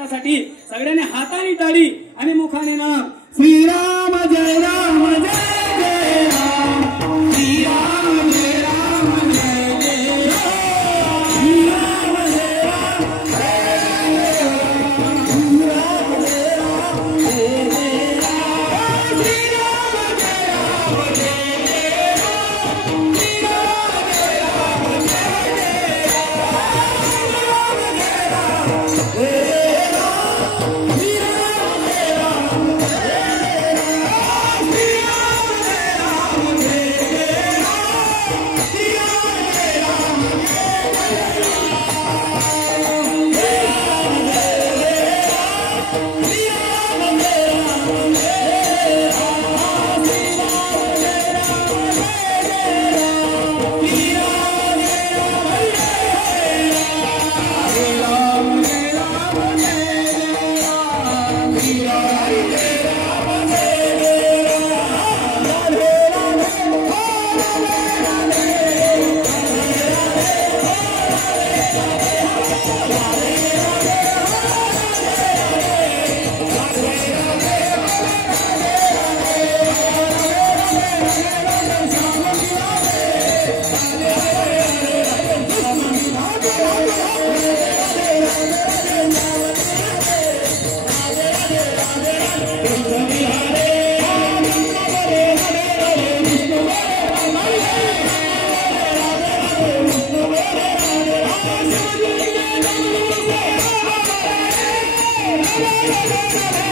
भक्तासाठी सगळ्यांनी हाताने टाळी आणि मुखाने नाम श्रीराम जय राम जय जय राम श्रीराम जय राम जय जय राम श्रीराम जय राम जय जय राम श्रीराम जय राम जय जय राम श्रीराम जय राम जय जय राम श्रीराम जय राम जय जय Thank you.